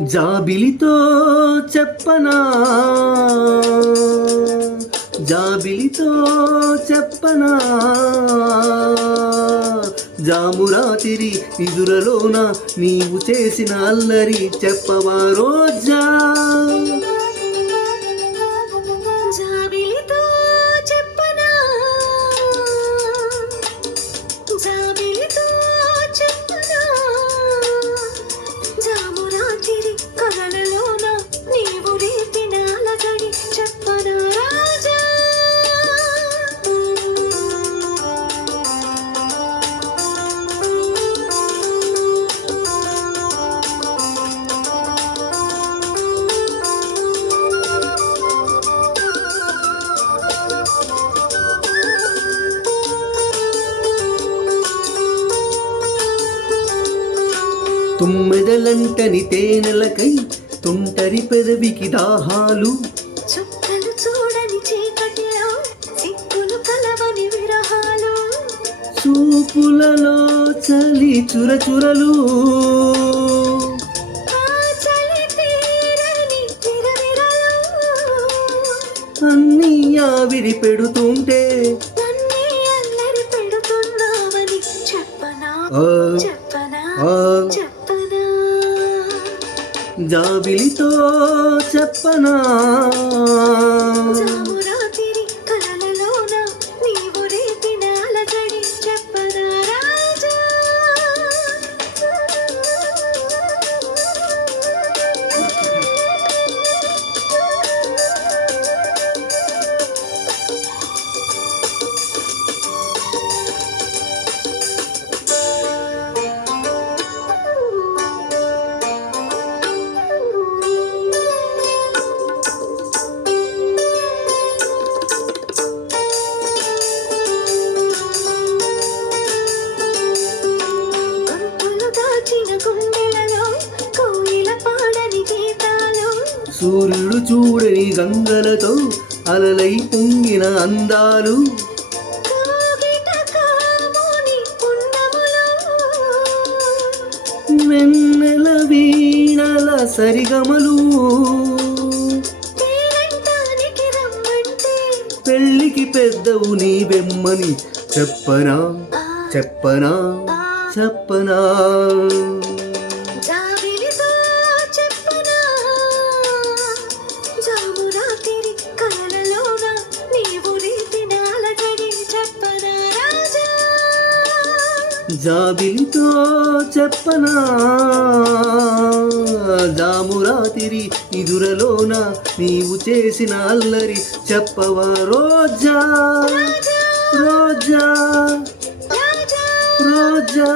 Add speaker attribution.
Speaker 1: జాబిలితో చెప్పనా? జాబిలితో చెప్పనా? జామురాతిరి ఇదురలోన నీవు చేసిన అల్లరి చెప్పవా తుమ్మెదలంటని తేనెలకై తుంటరి పెదవికి దాహాలు.
Speaker 2: చుక్కలు చూడని చీకటిలో సిక్కులు కలవని విరహాలు.
Speaker 1: చూపులలో చలి చురచురలు అన్నీ ఆవిరి పెడుతుంటే
Speaker 2: నన్నే అల్లరి పెడుతున్నావని చెప్పనా?
Speaker 1: జాబిలితో చెప్పనా? సూర్యుడు చూడని గంగలతో అలలై పొంగిన అందాలు. వెన్నెల వీణల సరిగమలు. పెళ్ళికి పెద్దవు నీ బెమ్మని చెప్పనా చెప్పనా చెప్పనా.
Speaker 2: జాబిలితో చెప్పనా? జామురాతిరి ఇదురలోన నీవు
Speaker 1: చేసిన అల్లరి చెప్పవా? రోజా
Speaker 2: రోజా
Speaker 1: రోజా.